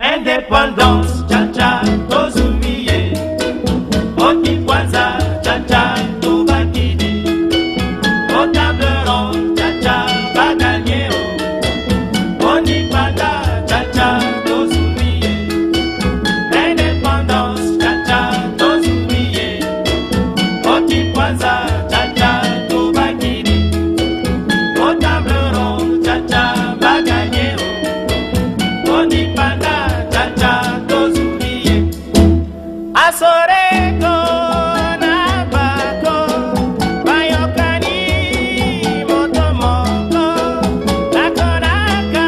Indépendance, cha-cha, tozumiye. Oti kwanza, cha-cha, tobakidi. Au table ronde, cha-cha, baganye. Oni panda, cha-cha, tozumiye. Indépendance, cha-cha, tozumiye. Oti kwanza, cha-cha, tobakidi. Au table ronde, cha-cha, baganye. Oni panda. Asoreko na bako bayokani motomoko nakonaka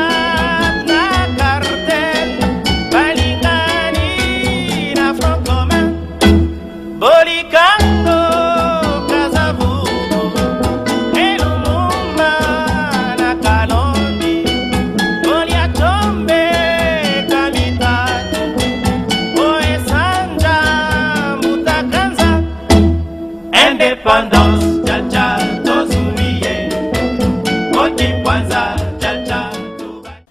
na cartel balingani na front commun bolikango kazavubu elumumba na kalondi boliatombe kamitatu Indépendance, cha-cha, tozumiye. Oti kwanza, cha-cha, tobakidi.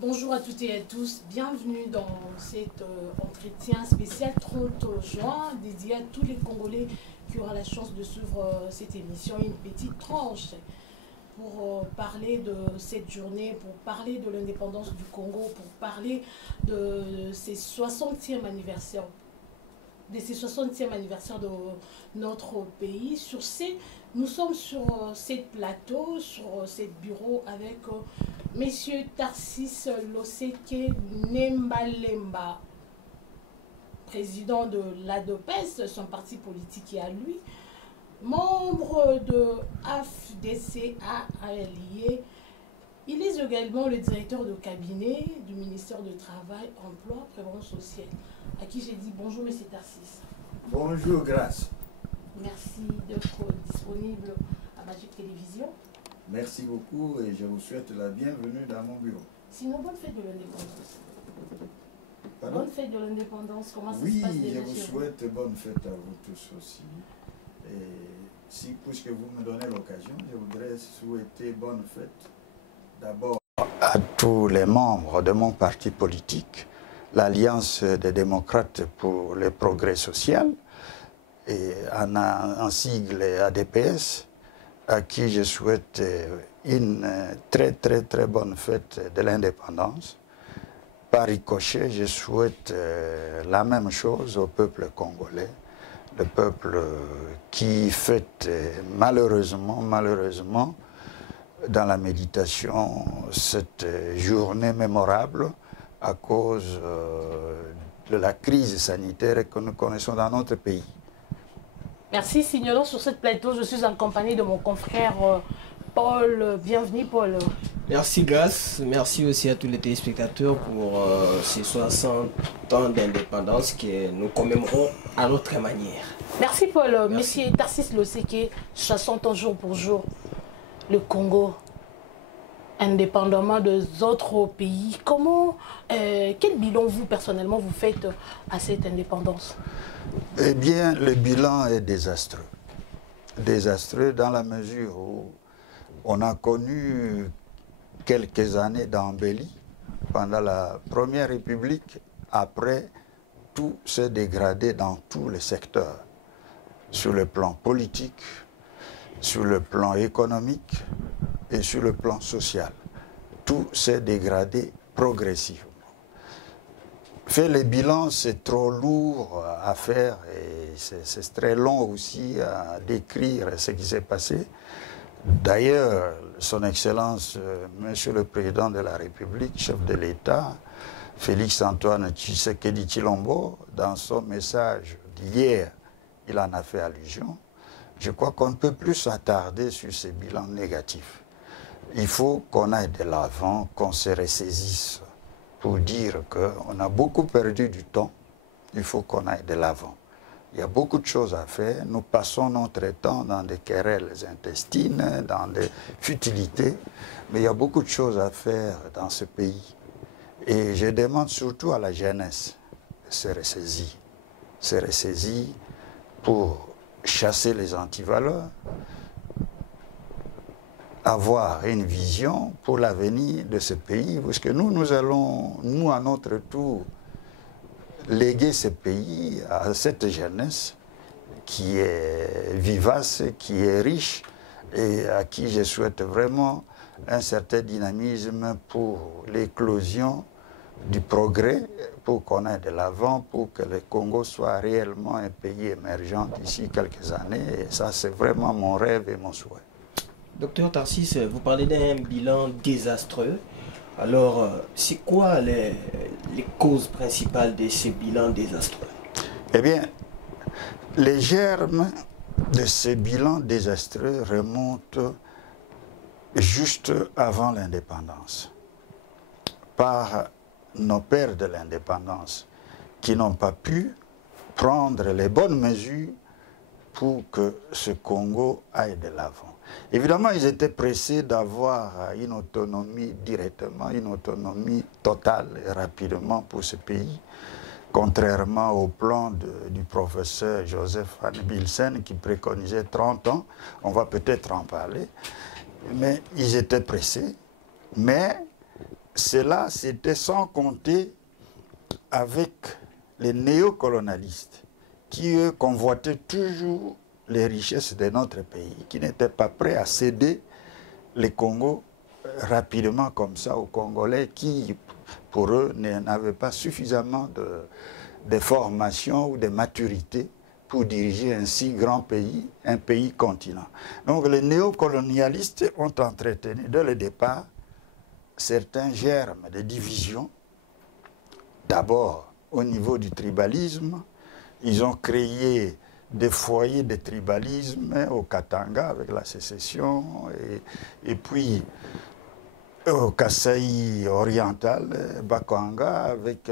Bonjour à toutes et à tous, bienvenue dans cet entretien spécial 30 juin dédié à tous les Congolais qui auront la chance de suivre cette émission, une petite tranche pour parler de cette journée, pour parler de l'indépendance du Congo, pour parler de ses 60e anniversaire. De ces 60e anniversaire de notre pays. Nous sommes sur cette plateau, sur cet bureau avec Monsieur Tarsis Loseke Nembalemba, président de l'ADOPES, son parti politique et à lui, membre de AFDCA allié. Il est également le directeur de cabinet du ministère du Travail, Emploi, Prévention sociale. À qui j'ai dit bonjour, M. Tarsis. Bonjour, grâce. Merci d'être disponible à Magic Télévision. Merci beaucoup et je vous souhaite la bienvenue dans mon bureau. Sinon, bonne fête de l'indépendance. Pardon? Bonne fête de l'indépendance, comment ça oui, se passe je déjà vous chez souhaite bonne fête à vous tous aussi. Et si, puisque vous me donnez l'occasion, je voudrais souhaiter bonne fête d'abord à tous les membres de mon parti politique, l'Alliance des démocrates pour le progrès social, et en sigle ADPS, à qui je souhaite une très bonne fête de l'indépendance. Par ricochet, je souhaite la même chose au peuple congolais, le peuple qui fête malheureusement, dans la méditation, cette journée mémorable à cause de la crise sanitaire que nous connaissons dans notre pays. Merci, signalant sur cette plateau, je suis en compagnie de mon confrère Paul. Bienvenue, Paul. Merci, Grace. Merci aussi à tous les téléspectateurs pour ces 60 ans d'indépendance que nous commémorons à notre manière. Merci, Paul. Merci. Monsieur Tarsis Loseke, 60 ans jour pour jour, le Congo, indépendamment des autres pays, quel bilan vous, personnellement, vous faites à cette indépendance? Eh bien, le bilan est désastreux. Désastreux dans la mesure où on a connu quelques années d'embellie pendant la Première République. Après, tout s'est dégradé dans tous les secteurs, sur le plan politique, sur le plan économique et sur le plan social. Tout s'est dégradé progressivement. Faire le bilan, c'est trop lourd à faire et c'est très long aussi à décrire ce qui s'est passé. D'ailleurs, son Excellence, Monsieur le Président de la République, chef de l'État, Félix-Antoine Tshisekedi Tshilombo, dans son message d'hier, il en a fait allusion. Je crois qu'on ne peut plus s'attarder sur ces bilans négatifs. Il faut qu'on aille de l'avant, qu'on se ressaisisse pour dire qu'on a beaucoup perdu du temps. Il faut qu'on aille de l'avant. Il y a beaucoup de choses à faire. Nous passons notre temps dans des querelles intestines, dans des futilités, mais il y a beaucoup de choses à faire dans ce pays. Et je demande surtout à la jeunesse de se ressaisir pour chasser les antivaleurs, avoir une vision pour l'avenir de ce pays, parce que nous allons, nous à notre tour, léguer ce pays à cette jeunesse qui est vivace, qui est riche et à qui je souhaite vraiment un certain dynamisme pour l'éclosion du progrès, pour qu'on aille de l'avant, pour que le Congo soit réellement un pays émergent d'ici quelques années. Et ça, c'est vraiment mon rêve et mon souhait. Docteur Tarsis, vous parlez d'un bilan désastreux. Alors, c'est quoi les causes principales de ce bilan désastreux? Eh bien, les germes de ce bilan désastreux remontent juste avant l'indépendance, par nos pères de l'indépendance qui n'ont pas pu prendre les bonnes mesures pour que ce Congo aille de l'avant. Évidemment, ils étaient pressés d'avoir une autonomie directement, une autonomie totale et rapidement pour ce pays, contrairement au plan du professeur Joseph Van Bilsen qui préconisait 30 ans. On va peut-être en parler. Mais ils étaient pressés. Mais cela, c'était sans compter avec les néocolonialistes qui, eux, convoitaient toujours les richesses de notre pays, qui n'étaient pas prêts à céder les Congo rapidement comme ça aux Congolais qui, pour eux, n'avaient pas suffisamment de formation ou de maturité pour diriger un si grand pays, un pays continent. Donc les néocolonialistes ont entretenu dès le départ certains germes de division. D'abord, au niveau du tribalisme, ils ont créé des foyers de tribalisme au Katanga avec la sécession et puis au Kasaï oriental, Bakwanga avec